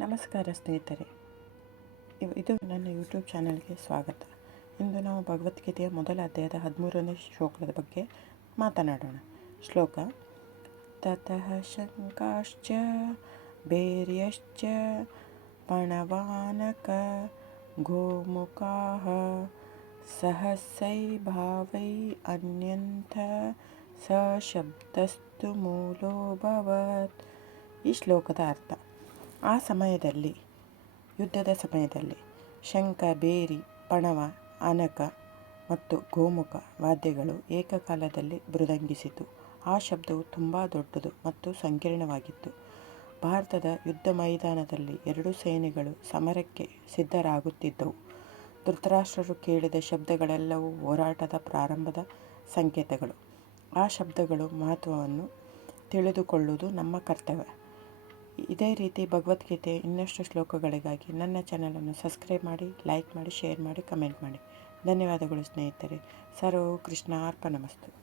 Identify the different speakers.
Speaker 1: ನಮಸ್ಕಾರ ಸ್ನೇಹಿತರೆ. ಇವ್- ಇದು ನನ್ನ ಯೂಟ್ಯೂಬ್ ಚಾನಲ್ಗೆ ಸ್ವಾಗತ. ಇಂದು ನಾವು ಭಗವದ್ಗೀತೆಯ ಮೊದಲ ಅಧ್ಯಾಯದ ಹದಿಮೂರನೇ ಶ್ಲೋಕದ ಬಗ್ಗೆ ಮಾತನಾಡೋಣ. ಶ್ಲೋಕ, ತತಃ ಶಂಕಾಶ್ಚ ಭೇರ್ಯಶ್ಚ ಪಣವಾನಕ ಗೋಮುಖಾಃ ಸಹಸೈ ಭಾವೈ ಅನ್ಯಂಥ ಸಶಬ್ದಸ್ತು ಮೂಲೋಭವತ್ ಈ ಶ್ಲೋಕದ ಅರ್ಥ ಆ ಸಮಯದಲ್ಲಿ, ಯುದ್ಧದ ಸಮಯದಲ್ಲಿ ಶಂಖ, ಬೇರಿ, ಪಣವ ಅನಕ ಮತ್ತು ಗೋಮುಖ ವಾದ್ಯಗಳು ಏಕಕಾಲದಲ್ಲಿ ಮೃದಂಗಿಸಿತು. ಆ ಶಬ್ದವು ತುಂಬ ದೊಡ್ಡದು ಮತ್ತು ಸಂಕೀರ್ಣವಾಗಿತ್ತು. ಭಾರತದ ಯುದ್ಧ ಮೈದಾನದಲ್ಲಿ ಎರಡು ಸೇನೆಗಳು ಸಮರಕ್ಕೆ ಸಿದ್ಧರಾಗುತ್ತಿದ್ದವು. ಧೃತರಾಷ್ಟ್ರರು ಕೇಳಿದ ಶಬ್ದಗಳೆಲ್ಲವೂ ಹೋರಾಟದ ಪ್ರಾರಂಭದ ಸಂಕೇತಗಳು. ಆ ಶಬ್ದಗಳು ಮಹತ್ವವನ್ನು ತಿಳಿದುಕೊಳ್ಳುವುದು ನಮ್ಮ ಕರ್ತವ್ಯ. ಇದೇ ರೀತಿ ಭಗವದ್ಗೀತೆ ಇನ್ನಷ್ಟು ಶ್ಲೋಕಗಳಿಗಾಗಿ ನನ್ನ ಚಾನಲನ್ನು ಸಬ್ಸ್ಕ್ರೈಬ್ ಮಾಡಿ, ಲೈಕ್ ಮಾಡಿ, ಶೇರ್ ಮಾಡಿ, ಕಮೆಂಟ್ ಮಾಡಿ. ಧನ್ಯವಾದಗಳು ಸ್ನೇಹಿತರೆ. ಸರ್ವ ಕೃಷ್ಣ ಅರ್ಪಣಮಸ್ತು